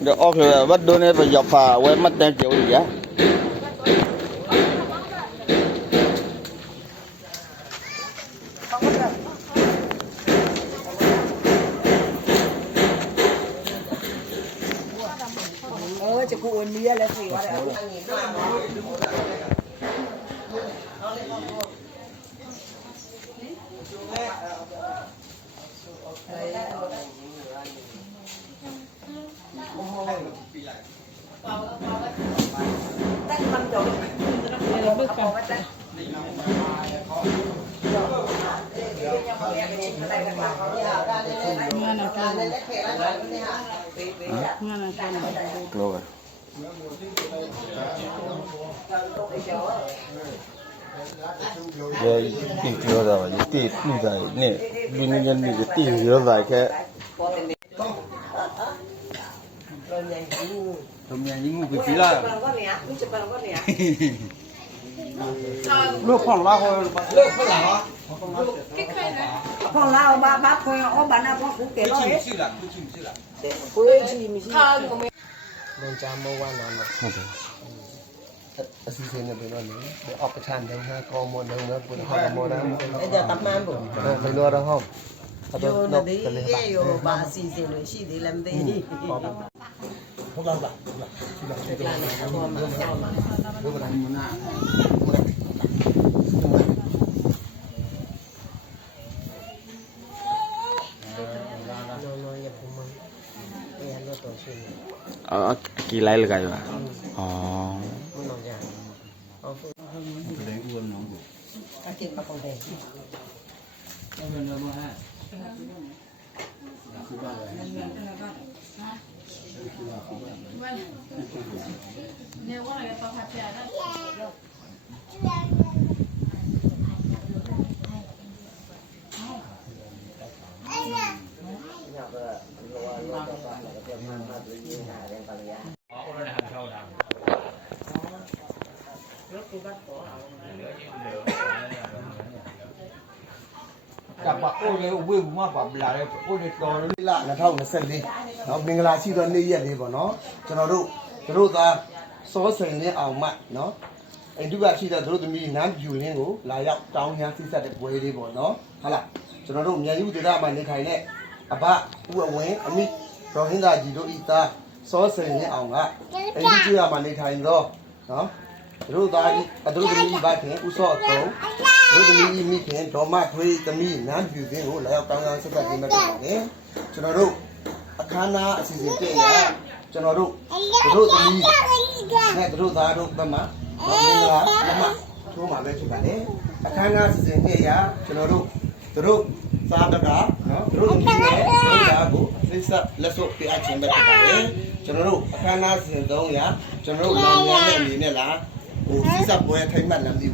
Được ốc rồi bắt đôi này phải dọc phà quay mắt đen kiểu gì á. Chỉ cụ nia là gì vậy? Rồi. Giờ tỉ chưa rồi, tỉ như vậy nè, bên nhân thì tỉ chưa vậy cái. Tôm nhà những người chỉ là. Lúc phòng lao thôi. Lúc phòng lao. Phòng lao bác thôi, ông bạn nào cũng kể rồi. Nên cha mua qua nào mà. Asi sen này bên đó nữa, để operation đâu ha, con mua đâu nữa, buồn không mua đâu. Bây giờ tập man bụng. Phải lo đâu không? Vô nó đi, vô bà xì xì rồi xì đi làm đi. Không đâu bà. Kỳ lại là cái gì vậy? Các chuyện mà không thể. Các bạn ôi cái ubui mà bảo là ôi cái to nó lạ là thâu nó sần đi. Nó mình là chi toàn đi vậy đi bảo nó cho nó đủ ta số sần này ảo mặn nó. Anh chú bạn chi là đủ tụi mình nắm dùi này ngủ lại dọc trong nhà xí xả để quay đi bảo nó. Hay là cho nó đủ nhà yêu từ ra mà này thầy này. À ba u ở ngoài ở mi rồi hiện tại gì đâu ít ta số sần này ảo ngạ. Anh chú chưa mà này thầy rồi đó. Đủ ta đi đủ tụi mình ba thế u so tổ. Đủ tụi mình mi thế cho mà thuê tụi mình nắm dùi này ngủ lại dọc trong nhà xí xả để mà cái cho nó đủ. Khana xí xí thế ya cho nó đủ tụi mình này đủ ta đủ tao mà nó là chú mà về chú cả đấy khana xí xí thế ya cho nó đủ sao đó nó đủ tụi mình đủ ta đủ lấy sa lấy số thì ai chém về chú cả đấy cho nó đủ khana xí xí đâu ya cho nó đủ làm nhà này là xí sa bùi thay mặt làm gì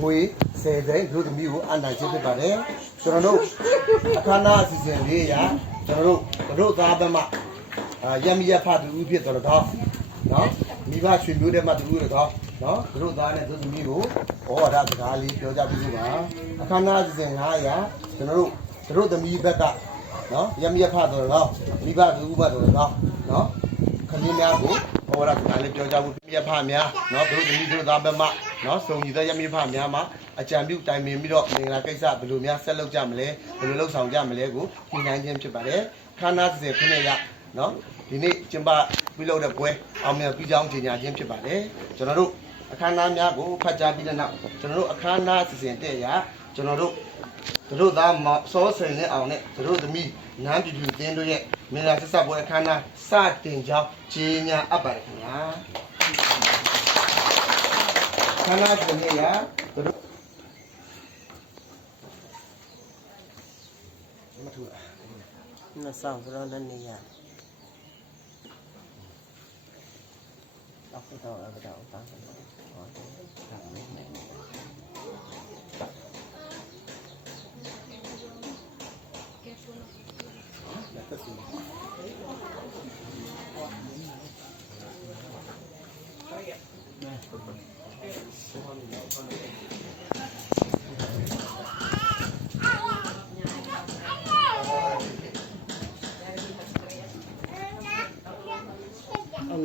mui xe đấy đủ tụi mình ăn này chứ phải cả đấy cho nó đủ khana xí xí thế ya cho nó đủ ta bên mà yam ya phát đủ biết rồi đó nó mi ba chuyển đổi để mà đủ rồi đó nó đủ ta này đủ mi đủ ở đó cái aliပြောကြပြီးပါအခမ်းအနားစဉ်900ကျွန်တော်တို့သမီးဘက်ကနော်ရမရဖတ်တော်တော့မိဘသူဥပတော်တော့နော်ခမင်းများကိုဟောရစကားလေးပြောကြဖို့မြတ်ဖများနော်တို့သမီးတို့သားဘက်မှနော်စုံညီတဲ့ရမရဖများမှာအကြံပြုတိုင်ပင်ပြီးတော့မင်္ဂလာကိစ္စဘယ်လိုများဆက်လုပ်ကြမလဲဘယ်လိုလုပ်ဆောင်ကြမလဲကိုညှိနှိုင်းခြင်းဖြစ်ပါတယ်ခန္ဓာစဉ်ခုနှစ်ရနော်ဒီနေ့ကျင်းပပြုလုပ်တဲ့ပွဲအောင်မြင်ပြီးကြောင်းကြီးညာခြင်းဖြစ်ပါတယ်ကျွန်တော်တို့အခမ်းအနားများကိုဖတ်ကြားပြီးတဲ့နောက်ကျွန်တော်တို့အခမ်းအနားစဉ်တဲ့ရကျွန်တော်တို့သားစောစင်နဲ့အောင်နဲ့တို့သမီးနန်းပြည်ပြည်တင်းတို့ရဲ့မင်္ဂလာဆက်ဆက်ပွဲအခမ်းအနားစတင်ကြောင်းကြီးညာအပ်ပါတယ်ခင်ဗျာခမ်းအနားစဉ်နဲ့ရတို့မထူးnó xong rồi nó nỉ à đọc cái tàu ở đầu ta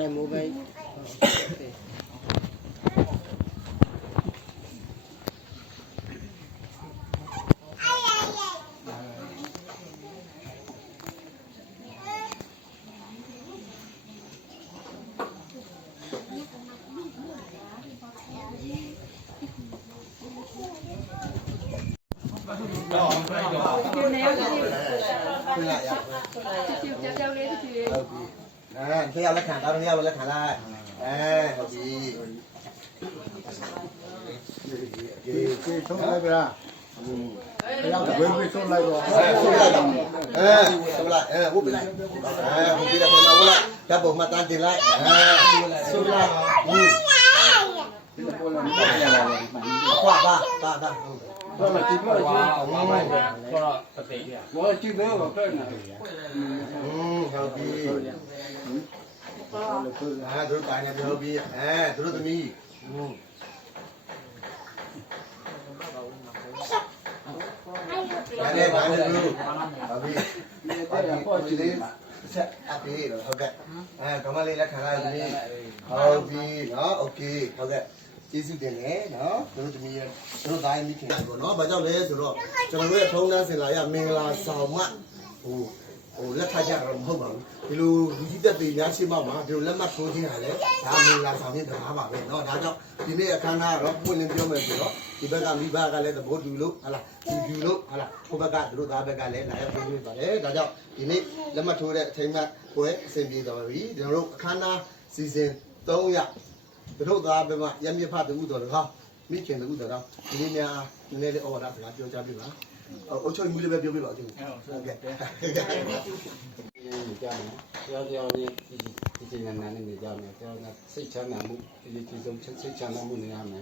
လည်းမိုးပဲ thế là khả tao nghe là khả lại hợp gì Không lại ra. Với số lại rồi. xong lại hút lại hút đi là phải nấu lại cho bột mà tan tiền lại xong lại quả ba Đó là chim đó là chim. Đó là chim nữa mà cái này. hợp gì tôi tài nhà hợp gì tôi tôi mi đây bán được luôn hợp gì chỉ đến sẽ áp đi rồi ok cảm ơn là khả năng gì hợp gì đó ok okကျေးဇူးတင်တယ်နော်တို့တမီးတို့သားမိခင်ပေါ့နော်ဘာကြောင့်လဲဆိုတော့ကျွန်တော်တို့ရဲ့ထုံးတန်းစင်လာရမင်္ဂလာဆောင်မှဟိုလက်ထပ်ကြတော့မဟုတ်ပါဘူးဒီလိုလူကြီးတက်တွေများရှိမှမှာဒီလိုလက်မှတ်ထိုးခြင်းဟာလေဒါမင်္ဂလာဆောင်ခြင်းတရားပါပဲနော်ဒါကြောင့်ဒီနေ့အခမ်းအနားကတော့ပွင့်လင်းပြောမယ်ဆိုတော့ဒီဘက်ကမိဘကလည်းသဘောတူလို့ဟာလားယူလို့ဟာလားဟိုဘက်ကတို့သားဘက်ကလည်းလာရောက်ပြောပြပါတယ်ဒါကြောင့်ဒီနေ့လက်မှတ်ထိုးတဲ့အချိန်မှကိုယ်အဆင်ပြေသွားပြီကျွန်တော်တို့အခမ်းအနားစီစဉ်3ရက်တို့သားဘက်မှာရမြဖတ်တူတော်တော့မိခင်တူတော်တော့ဒီနေ့များနည်းနည်းလေးဩဝါဒစကားပြောကြပြပါအုတ်ချုပ်မှုလေးပဲပြောပြပါဦးဟုတ်ကဲ့ Cho đi chỉ là nãy mình cho này cho là xây chắn là mu thì chỉ dùng xây chắn là mu này mà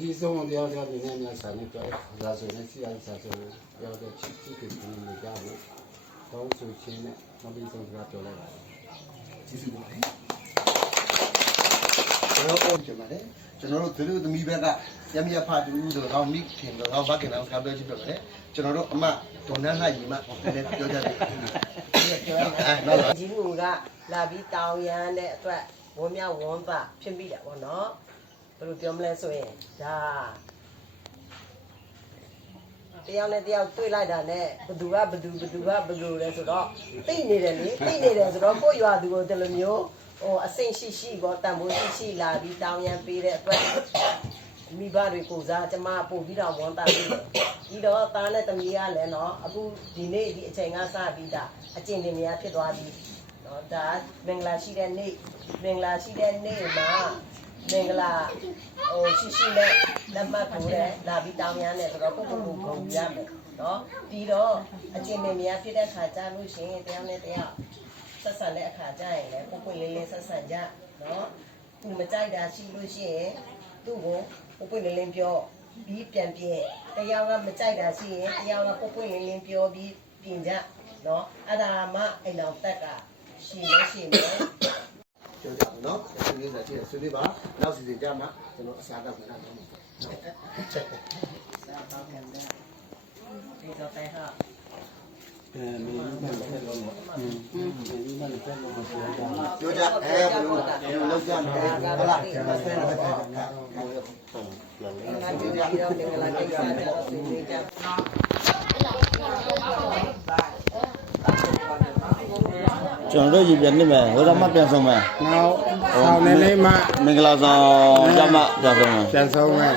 chỉ dùng cho thì nên là sản như vậy ra rồi nó chỉ là ra rồi cho chỉ cái mình cho mu đó rồi chỉ này nó bị dùng ra cho lại chỉ dùng này nó ôn chuyện mà đấy cho nó từ từ mi bên cả em nhà phá từ từ đó mi tiền đó bắt cái nào cà phê chỉ được đấy cho nó đó mà đồ năn hay gì mà nên cho ra đấy ကြီးမှုကလာပြီးတောင်းရမ်းတဲ့အတွက်ဝန်းမြောက်ဝန်းပဖြစ်ပြီးတာပေါ့နော်ဘယ်လိုပြောမလဲဆိုရင်ဒါတယောက်နဲ့တယောက်တွေ့လိုက်တာနဲ့ဘသူကဘသူလဲဆိုတော့သိနေတယ်လေသိနေတယ်ဆိုတော့ကိုယ့်ရွာသူကိုဒီလိုမျိုးဟိုအစိမ့်ရှိပေါ့တန်ဖိုးရှိလာပြီးတောင်းရမ်းပေးတဲ့အတွက်မိဘတွေကိုစားကျမပို့ပြီးတော့ဝန်တာပြီးပြီးတော့သားနဲ့သမီးကလည်းเนาะအခုဒီနေ့ဒီအချိန်ကစပြီးတာအကျင့်တွေများဖြစ်သွားပြီเนาะဒါမင်္ဂလာရှိတဲ့နေ့မှာမင်္ဂလာဟိုရှိနဲ့လက်မှတ်ထိုးတယ်လာပြီးတောင်းရမ်းတယ်ဆိုတော့ပုဂ္ဂိုလ်ကိုဂုဏ်ရမယ်เนาะပြီးတော့အကျင့်တွေများဖြစ်တဲ့ခါကြလို့ရှိရင်တရားနဲ့တရားဆက်ဆံတဲ့အခါကြရင်လည်းပုဂ္ဂိုလ်လေးဆက်ဆံကြเนาะသူမကြိုက်တာရှိလို့ရှိရင်သူ့ကိုပွင့်လင်းလင်းပြောပြီးပြန်ပြဲတရားကမကြိုက်တာရှိရင်တရားကပွင့်လင်းလင်းပြောပြီးပြင်ကြเนาะအဲ့ဒါမှအိမ်တော်တက်ကရှိမယ်ပြောကြအောင်နော်ဆွေးနွေးတာရှိတယ်ဆွေးနွေးပါနောက်စီစဉ်ကြမှာကျွန်တော်အစားတောက်နေတာတော့ဒီတော့ပဲဟာပြောကြဘယ်လိုလုပ်ကြမလဲဟုတ်လားမဆဲနေတယ်ငါကြည့်ရအောင်ငါလာတိတ်စားကြတော့သိနေကြကျွန်တော်တို့ရည်ပြနေမယ်ဟိုတော့မှပြန်ဆုံးမယ် Nào, sau này lấy mà မင်္ဂလာဆောင်ရမပြန်ဆုံးမယ် chèn sâu này.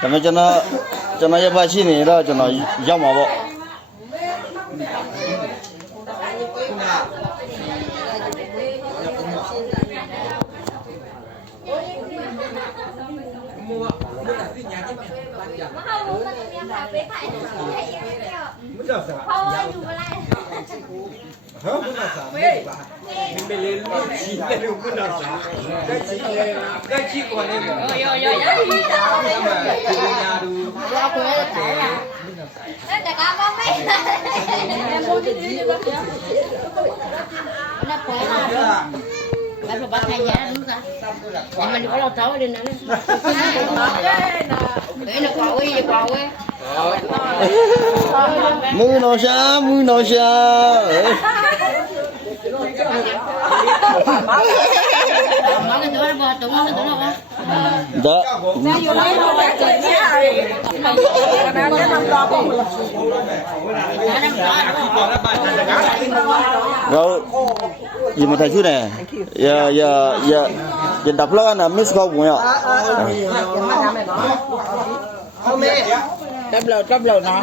ဒါပေမဲ့ကျွန်တော်ရပါရှိနေတော့ကျွန်တော်ရောက်မှာပေါ့Baru pakai ya, nusa. Zaman di kalau tahu dia nana. Ini kau ini kau. မူနော်ရှာမူနော်ရှာ တော့ဘာတော့မတော့ဘာ ဒါ ယူလိုက်တော့ကြည့်ရရတယ်ခဏနဲ့တော့ပေါ့မလား Rồi, gì mà thầy chú này, giờ đập lên là miss câu của nhau. ဟုတ်မယ် တပ်လို့နော်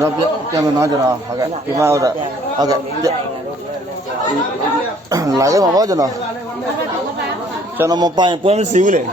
Đó, cho mình nói cho nó, ok, cái mau rồi, ok, lại cái mà bó cho nó một bài quên xíu này.